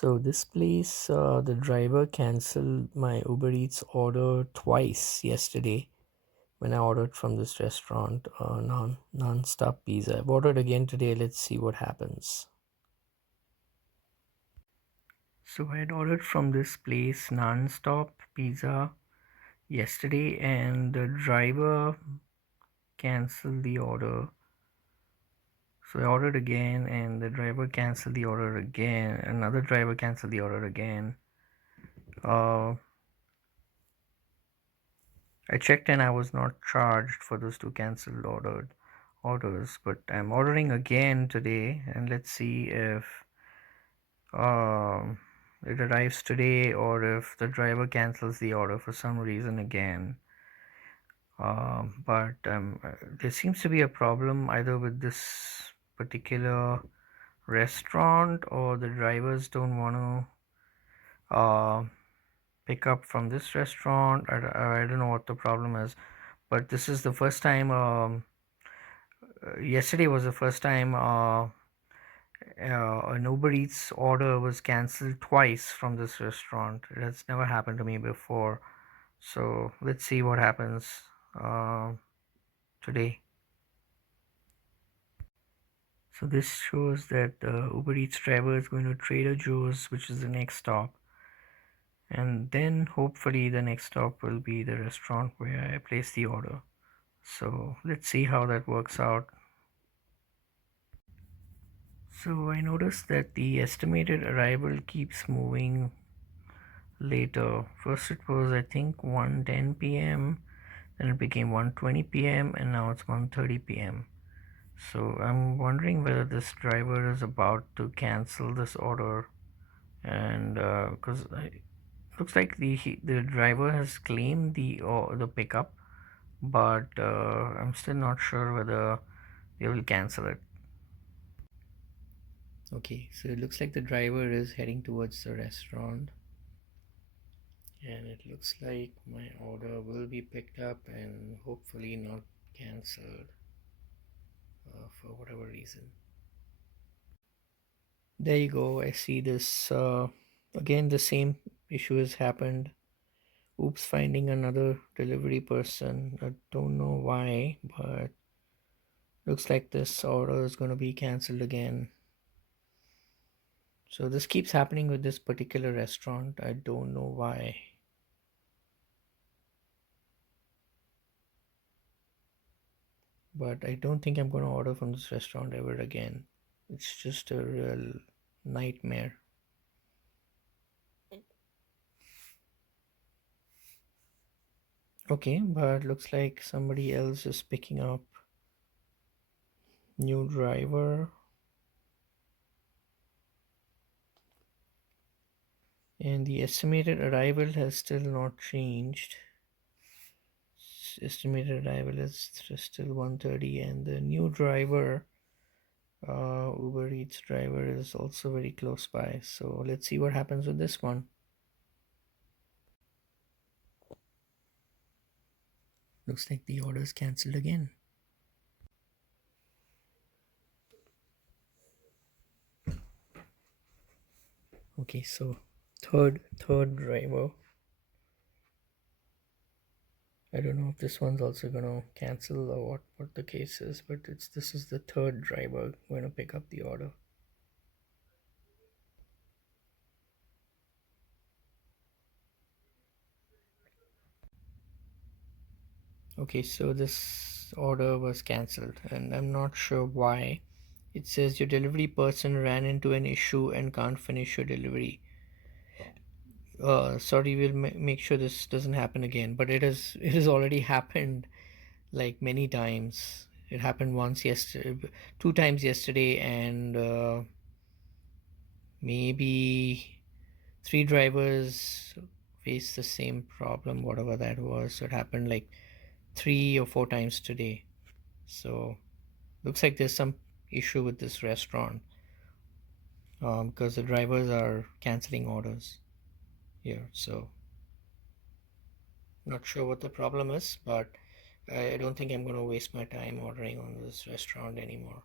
So this place, the driver canceled my Uber Eats order twice yesterday when I ordered from this restaurant, Naan Stop Pizza. I've ordered again today. Let's see what happens. So I had ordered from this place, Naan Stop Pizza, yesterday, and the driver canceled the order. So I ordered again, and the driver canceled the order again. Another driver canceled the order again. Uh, I checked and I was not charged for those two cancelled orders, but I'm ordering again today, and let's see if um, it arrives today or if the driver cancels the order for some reason again. But there seems to be a problem either with this particular restaurant or the drivers don't want to pick up from this restaurant. I don't know what the problem is, but this is the first time. Yesterday was the first time an Uber Eats order was cancelled twice from this restaurant. It has never happened to me before. So let's see what happens uh, today. So this shows that the Uber Eats driver is going to Trader Joe's, which is the next stop. And then hopefully the next stop will be the restaurant where I place the order. So let's see how that works out. So I noticed that the estimated arrival keeps moving later. First it was I think 1:10 p.m., then it became 1:20 p.m., and now it's 1:30 p.m. So I'm wondering whether this driver is about to cancel this order, and because it looks like the driver has claimed the pickup, but I'm still not sure whether they will cancel it. Okay, so it looks like the driver is heading towards the restaurant, and it looks like my order will be picked up and hopefully not cancelled for whatever reason. There you go. I see this again. The same issue has happened. Oops, finding another delivery person. I don't know why, but looks like this order is going to be cancelled again. So this keeps happening with this particular restaurant. I don't know why. But I don't think I'm going to order from this restaurant ever again. It's just a real nightmare. Okay, but looks like somebody else is picking up. New driver. And the estimated arrival has still not changed. Estimated arrival is still 1:30, and the new driver, Uber Eats driver, is also very close by. So let's see what happens with this one. Looks like the order is cancelled again. Okay, so third driver. I don't know if this one's also gonna cancel or what the case is, but this is the third driver going to pick up the order. Okay, so this order was cancelled, and I'm not sure why. It says your delivery person ran into an issue and can't finish your delivery. Sorry, we'll make sure this doesn't happen again. But it has already happened like many times. It happened once yesterday, two times yesterday, and maybe three drivers faced the same problem, whatever that was. So it happened like 3 or 4 times today. So looks like there's some issue with this restaurant because the drivers are canceling orders here. So not sure what the problem is, but I don't think I'm going to waste my time ordering on this restaurant anymore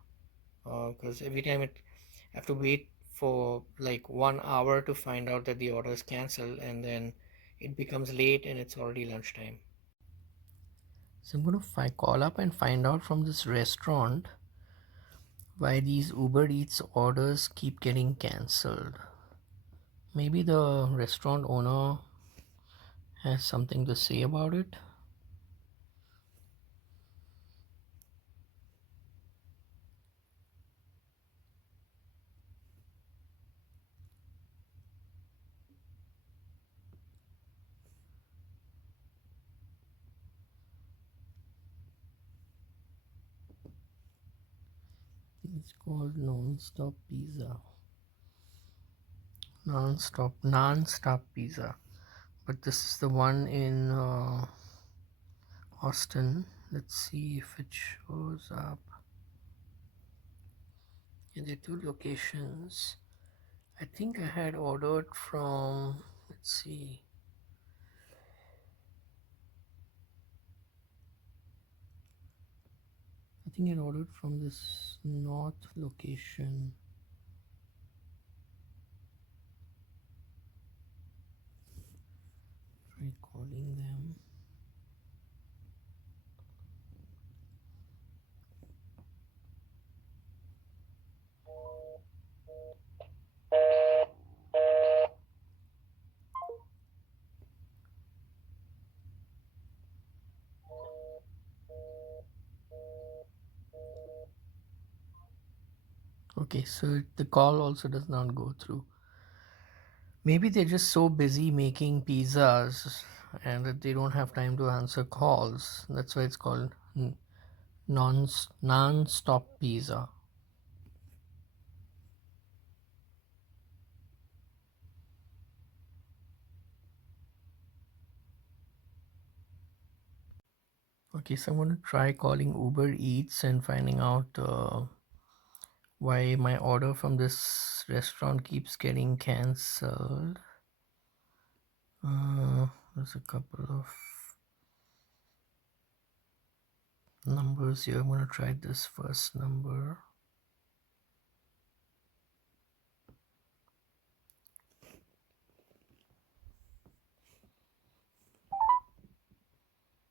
because every time I have to wait for like 1 hour to find out that the order is cancelled, and then it becomes late and it's already lunchtime. So I'm going to call up and find out from this restaurant why these Uber Eats orders keep getting cancelled. Maybe the restaurant owner has something to say about it. It's called Naan Stop Pizza. Naan Stop Pizza. But this is the one in Austin. Let's see if it shows up. Yeah, there are two locations. I think I had ordered from, let's see. I think I ordered from this north location. Try calling them. Okay, so the call also does not go through. Maybe they're just so busy making pizzas and that they don't have time to answer calls. That's why it's called non-stop pizza. Okay, so I'm going to try calling Uber Eats and finding out why my order from this restaurant keeps getting cancelled. There's a couple of numbers here. I'm going to try this first number.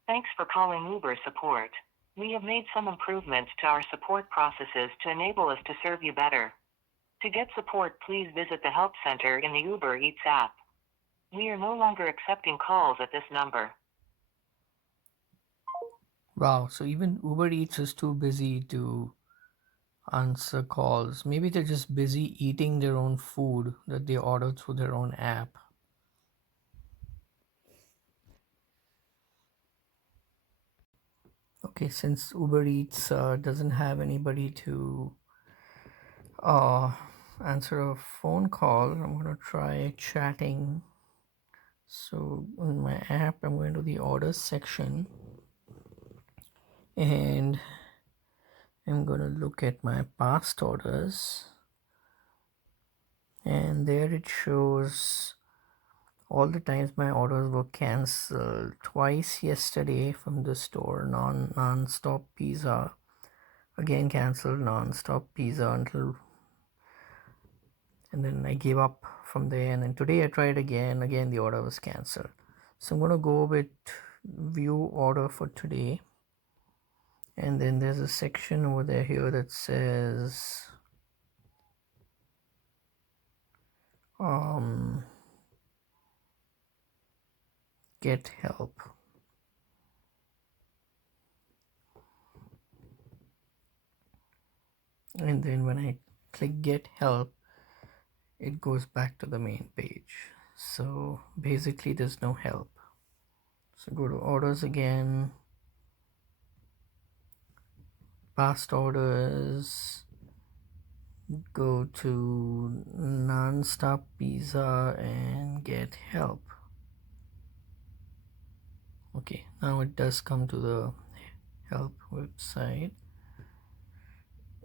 Thanks for calling Uber support. We have made some improvements to our support processes to enable us to serve you better. To get support, please visit the Help Center in the Uber Eats app. We are no longer accepting calls at this number. Wow, so even Uber Eats is too busy to answer calls. Maybe they're just busy eating their own food that they order through their own app. Okay, since Uber Eats doesn't have anybody to answer a phone call, I'm going to try chatting. So in my app, I'm going to the orders section and I'm going to look at my past orders, and there it shows all the times my orders were cancelled. Twice yesterday from the store. Non-stop pizza again cancelled. Non-stop pizza until, and then I gave up from there, and then today I tried again the order was cancelled. So I'm going to go with view order for today, and then there's a section over there here that says get help. And then when I click get help, it goes back to the main page. So basically there's no help. So go to orders again, past orders, go to Naan Stop Pizza and get help. Okay, now it does come to the help website.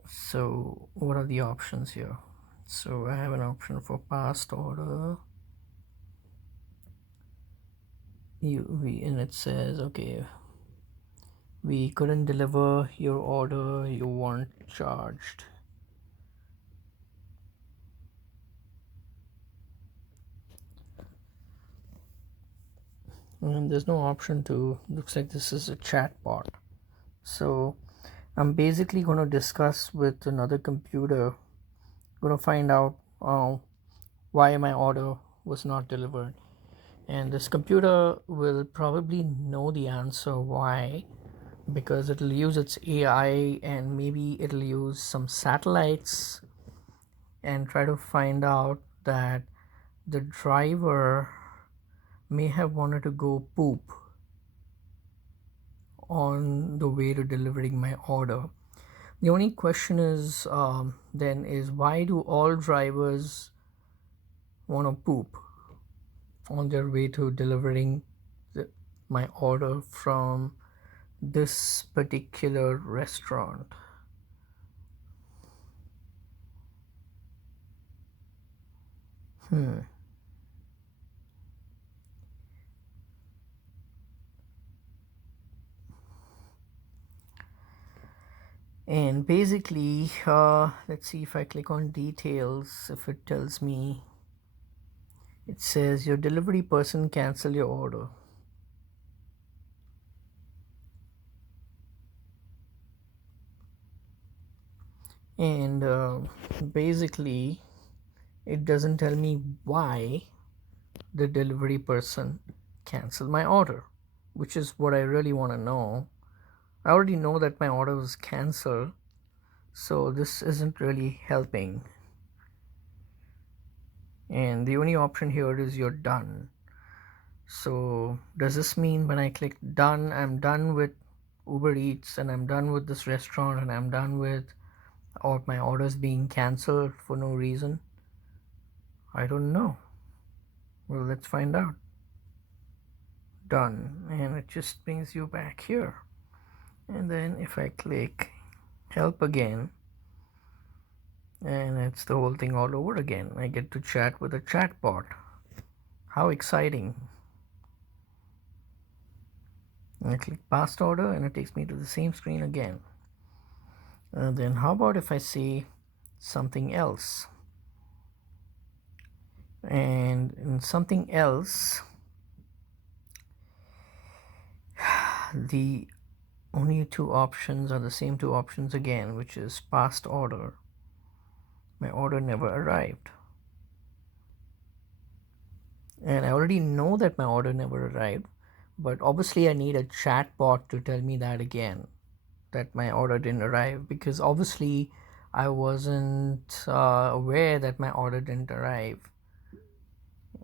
So what are the options here? So I have an option for past order. And it says, okay, we couldn't deliver your order, you weren't charged. and there's no option to. Looks like this is a chat bot. So I'm basically going to discuss with another computer, going to find out why my order was not delivered, and this computer will probably know the answer why, because it'll use its AI and maybe it'll use some satellites and try to find out that the driver may have wanted to go poop on the way to delivering my order. The only question is then is, why do all drivers want to poop on their way to delivering my order from this particular restaurant? And basically, let's see if I click on details, if it tells me. It says your delivery person cancel your order. And basically, it doesn't tell me why the delivery person canceled my order, which is what I really want to know. I already know that my order was canceled, so this isn't really helping. And the only option here is you're done. So does this mean when I click done, I'm done with Uber Eats and I'm done with this restaurant and I'm done with all my orders being cancelled for no reason? I don't know. Well, let's find out. Done, and it just brings you back here. And then if I click help again, and it's the whole thing all over again. I get to chat with a chatbot. How exciting. And I click past order and it takes me to the same screen again. And then how about if I say something else? And in something else, the only two options are the same two options again, which is past order. My order never arrived. And I already know that my order never arrived, but obviously I need a chatbot to tell me that again, that my order didn't arrive, because obviously I wasn't aware that my order didn't arrive.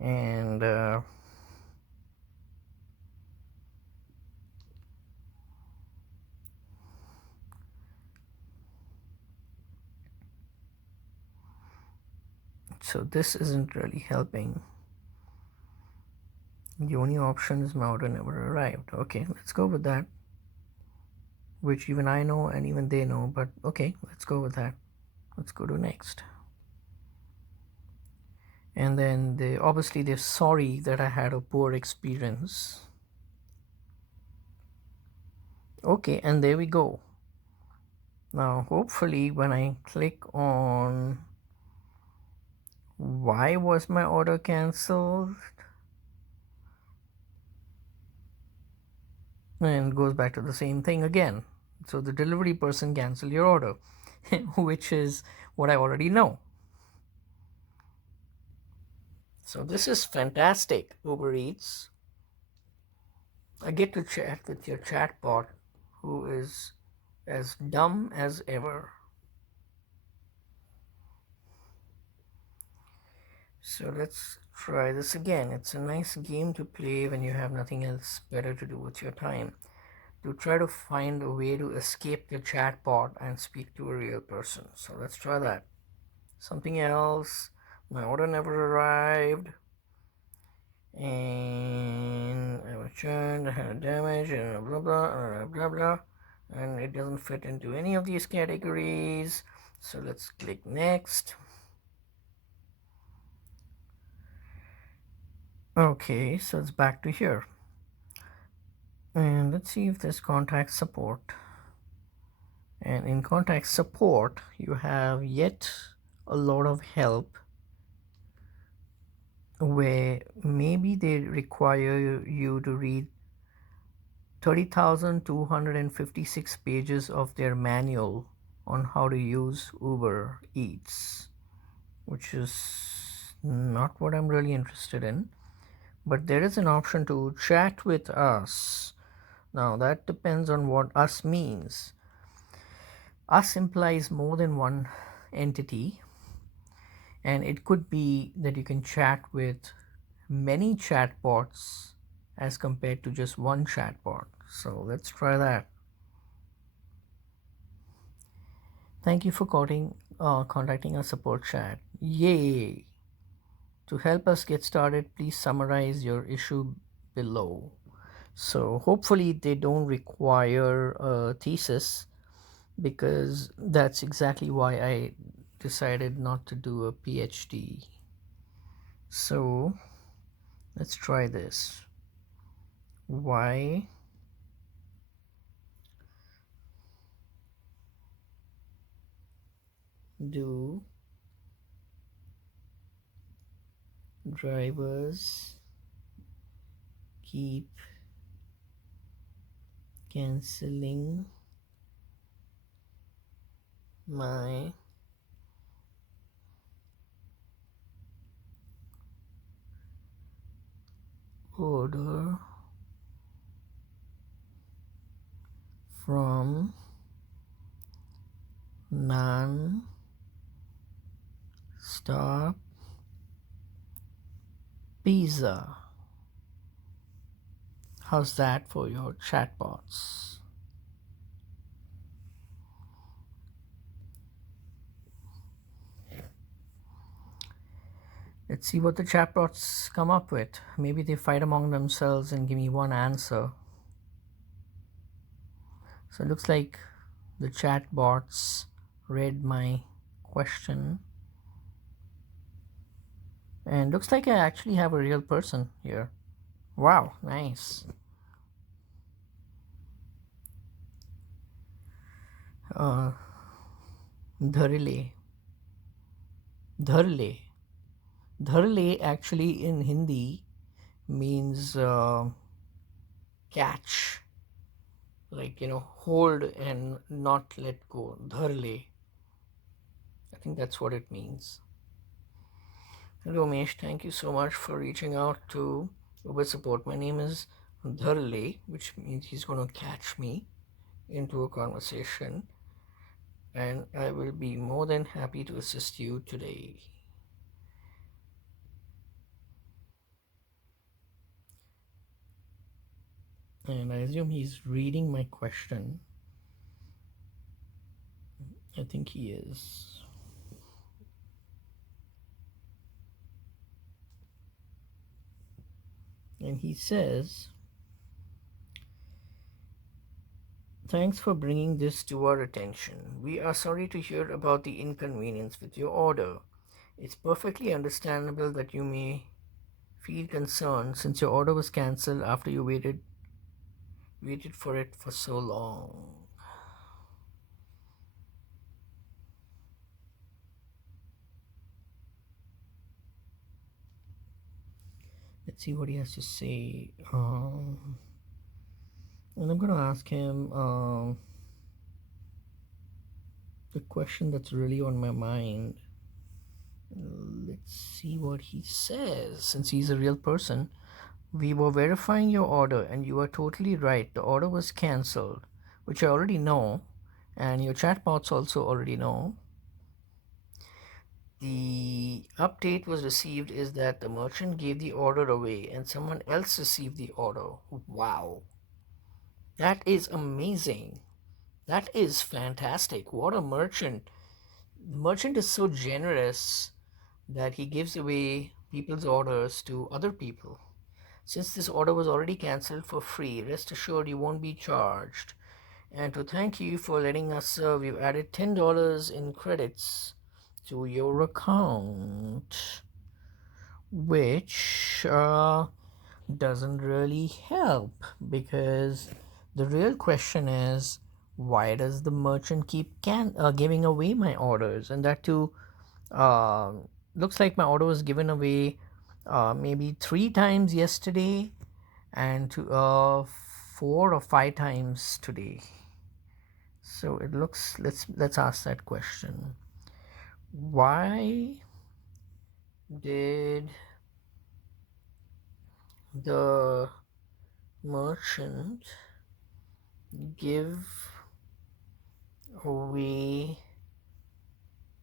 And so this isn't really helping. The only option is my order never arrived. Okay, let's go with that, which even I know and even they know, but okay, let's go with that. Let's go to next. And then they're sorry that I had a poor experience. Okay, and there we go. Now hopefully when I click on why was my order cancelled, and it goes back to the same thing again. So the delivery person canceled your order, which is what I already know. So this is fantastic, Uber Eats. I get to chat with your chatbot, who is as dumb as ever. So let's try this again. It's a nice game to play when you have nothing else better to do with your time, to try to find a way to escape the chatbot and speak to a real person. So let's try that. Something else. My order never arrived, and I was returned. I had a damage, and blah blah blah blah, and it doesn't fit into any of these categories. So let's click next. Okay, so it's back to here. And let's see if there's contact support. And in contact support, you have yet a lot of help. where maybe they require you to read 30,256 pages of their manual on how to use Uber Eats, which is not what I'm really interested in. But there is an option to chat with us. Now, that depends on what us means. Us implies more than one entity, and it could be that you can chat with many chatbots as compared to just one chatbot. So let's try that. Thank you for contacting our support chat. Yay! To help us get started, please summarize your issue below. So hopefully they don't require a thesis, because that's exactly why I decided not to do a PhD. So let's try this. Why do drivers keep canceling my order from Naan Stop Pizza? How's that for your chatbots? Let's see what the chatbots come up with. Maybe they fight among themselves and give me one answer. So it looks like the chatbots read my question, and looks like I actually have a real person here. Wow, nice. Uh, Dharle. Dharle. Dharle actually in Hindi means catch, like, hold and not let go. Dharle. I think that's what it means. Hello, Mesh. Thank you so much for reaching out to Uber Support. My name is Dharle, which means he's going to catch me into a conversation, and I will be more than happy to assist you today. And I assume he's reading my question. I think he is. And he says, "Thanks for bringing this to our attention. We are sorry to hear about the inconvenience with your order. It's perfectly understandable that you may feel concerned since your order was cancelled after you waited for it for so long." Let's see what he has to say. And I'm going to ask him the question that's really on my mind. Let's see what he says. Since he's a real person, we were verifying your order, and you are totally right. The order was cancelled, which I already know, and your chatbots also already know. The update was received is that the merchant gave the order away and someone else received the order. Wow. That is amazing. That is fantastic. What a merchant. The merchant is so generous that he gives away people's orders to other people. Since this order was already cancelled for free, rest assured you won't be charged. And to thank you for letting us serve, we've added $10 in credits to your account, which doesn't really help, because the real question is, why does the merchant keep giving away my orders? And that too, uh, looks like my order was given away maybe 3 times yesterday, and 4 or 5 times today. So it looks. Let's ask that question. Why did the merchant give away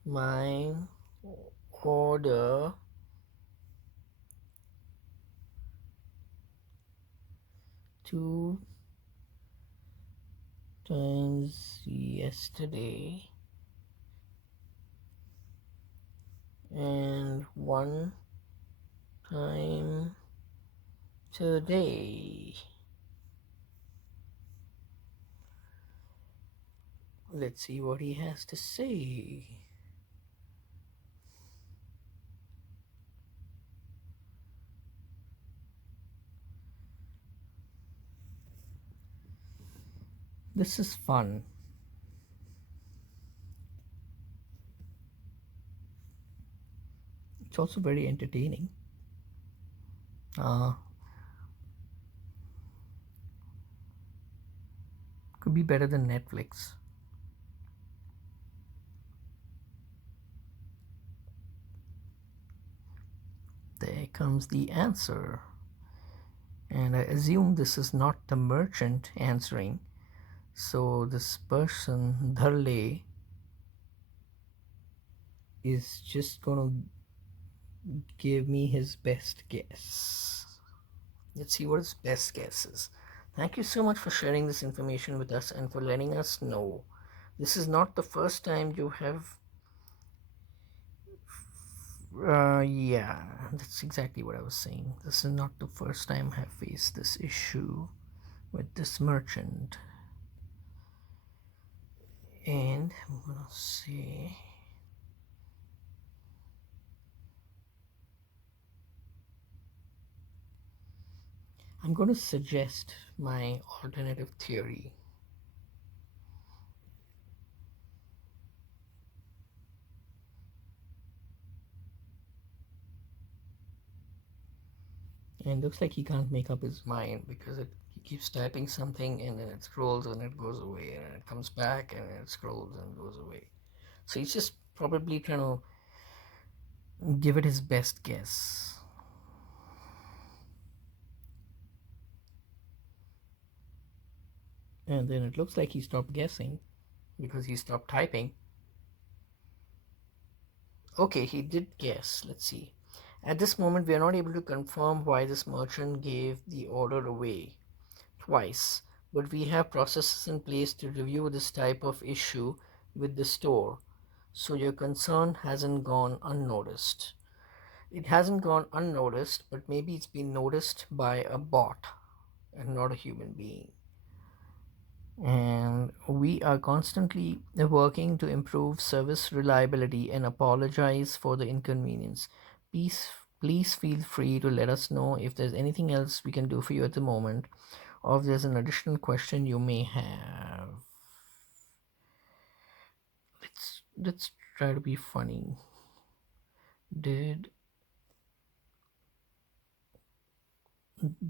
my order 2 times yesterday and 1 time today? Let's see what he has to say. This is fun. It's also very entertaining. Could be better than Netflix. There comes the answer. And I assume this is not the merchant answering. So this person, Dharle, is just gonna give me his best guess. Let's see what his best guess is. Thank you so much for sharing this information with us and for letting us know. This is not the first time you have. Yeah, that's exactly what I was saying. This is not the first time I have faced this issue with this merchant. And I'm gonna say. I'm going to suggest my alternative theory. And it looks like he can't make up his mind because he keeps typing something and then it scrolls and it goes away and it comes back and it scrolls and goes away. So he's just probably trying to give it his best guess. And then it looks like he stopped guessing because he stopped typing. Okay, he did guess. Let's see. At this moment, we are not able to confirm why this merchant gave the order away twice, but we have processes in place to review this type of issue with the store. So your concern hasn't gone unnoticed. It hasn't gone unnoticed, but maybe it's been noticed by a bot and not a human being. And we are constantly working to improve service reliability and apologize for the inconvenience. Please feel free to let us know if there's anything else we can do for you at the moment, or if there's an additional question you may have. Let's try to be funny. Did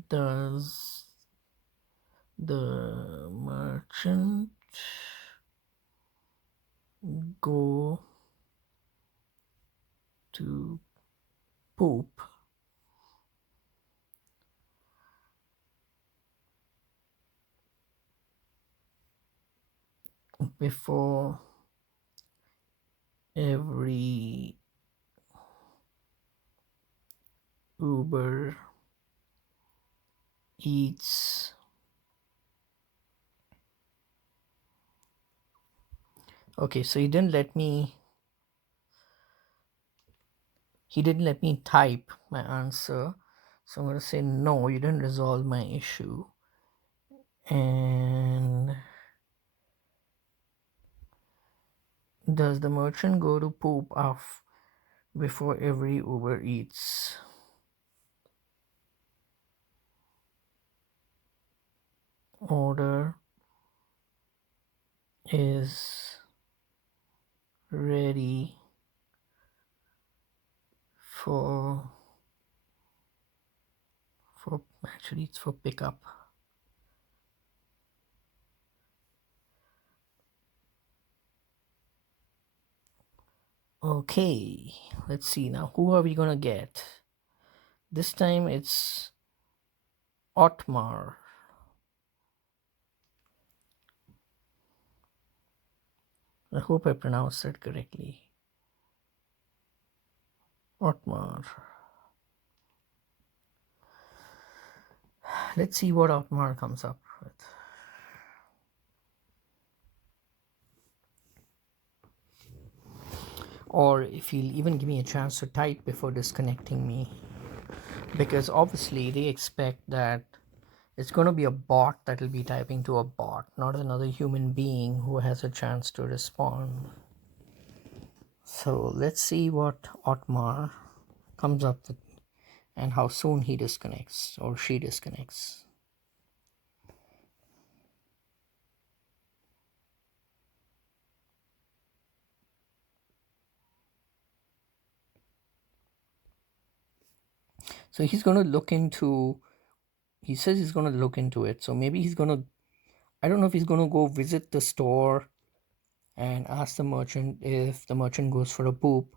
does the merchant go to poop before every Uber Eats? Okay, so he didn't let me type my answer. So I'm going to say no, you didn't resolve my issue. And does the merchant go to poop off before every Uber Eats order is ready for Actually, it's for pickup. Okay, let's see now. Who are we gonna get? This time it's Otmar. I hope I pronounced it correctly. Otmar. Let's see what Otmar comes up with. Or if he'll even give me a chance to type before disconnecting me. Because obviously they expect that it's going to be a bot that will be typing to a bot, not another human being who has a chance to respond. So let's see what Otmar comes up with and how soon he disconnects or she disconnects. So he's going to look into, he says he's going to look into it. So maybe he's going to, I don't know if he's going to go visit the store and ask the merchant if the merchant goes for a poop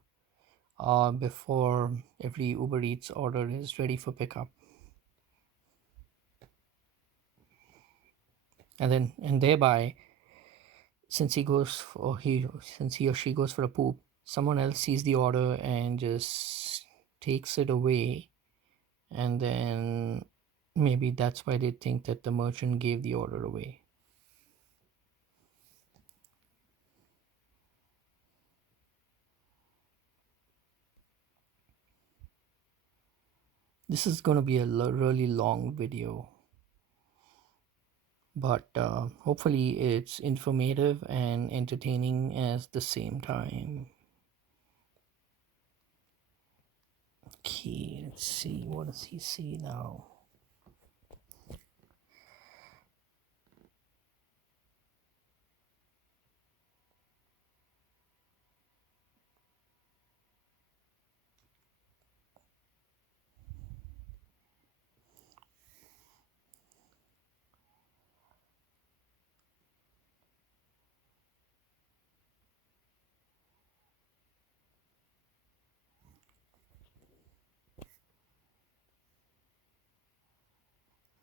before every Uber Eats order is ready for pickup. And thereby, since he or she goes for a poop, someone else sees the order and just takes it away, and then maybe that's why they think that the merchant gave the order away. This is going to be a really long video, but hopefully it's informative and entertaining at the same time. Okay, let's see, what does he say now?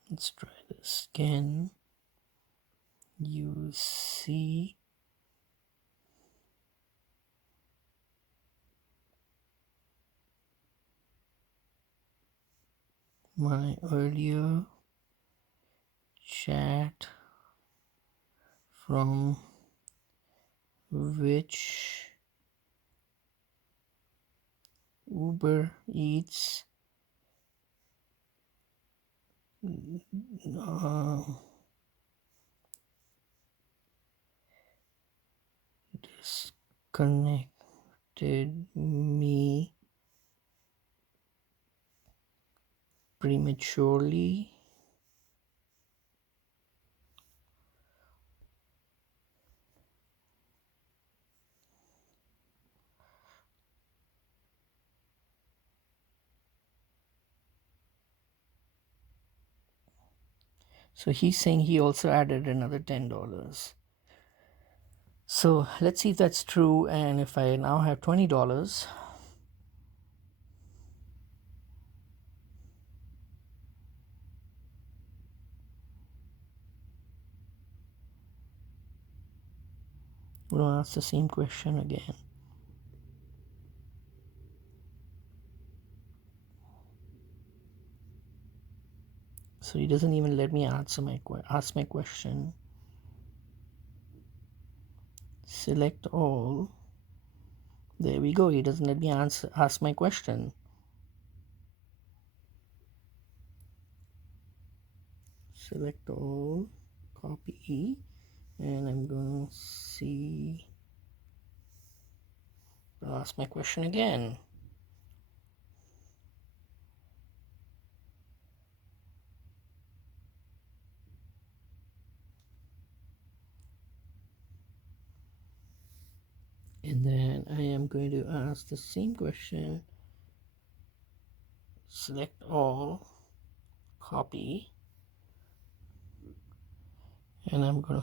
Let's try this. Can you see my earlier chat from which Uber Eats uh, disconnected me prematurely? So he's saying he also added another $10. So let's see if that's true. And if I now have $20, we'll ask the same question again. So he doesn't even let me ask my question. Select all. There we go. He doesn't let me ask my question. Select all. Copy. And I'm going to see. Ask my question again. And then I am going to ask the same question. Select all. copy, and I'm gonna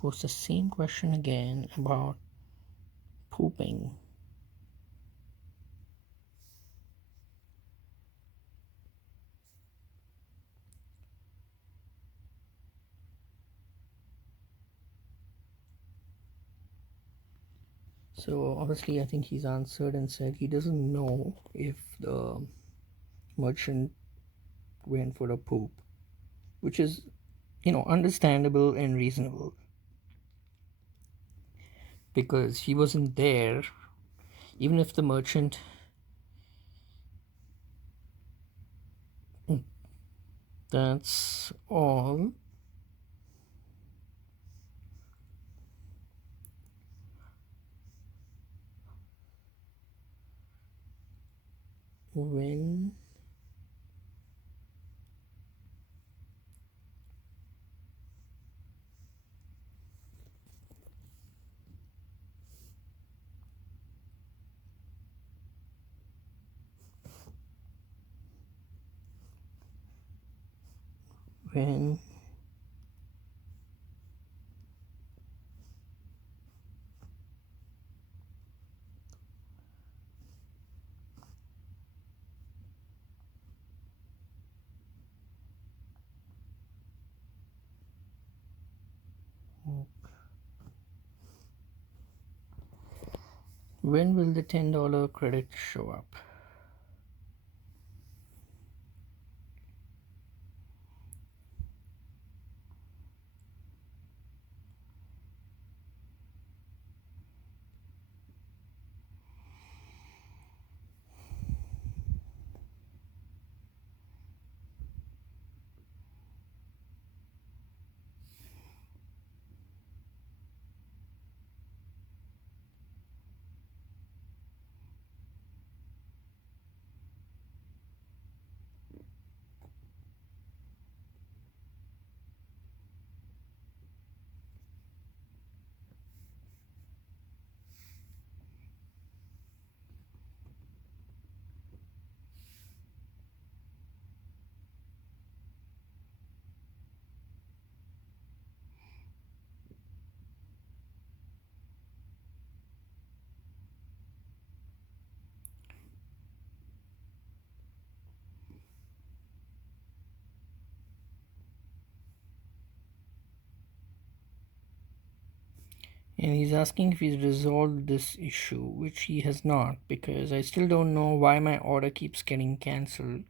post the same question again about pooping. So obviously, I think he's answered and said he doesn't know if the merchant went for a poop, which is, understandable and reasonable because he wasn't there. Even if the merchant, that's all. When when when will the $10 credit show up? And he's asking if he's resolved this issue, which he has not, because I still don't know why my order keeps getting cancelled.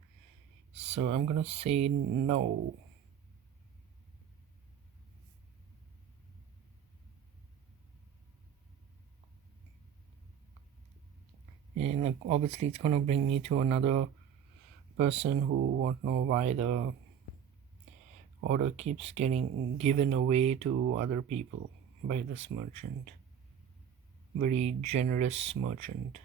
So I'm gonna say no. And obviously, it's gonna bring me to another person who won't know why the order keeps getting given away to other people by this merchant. Very generous merchant.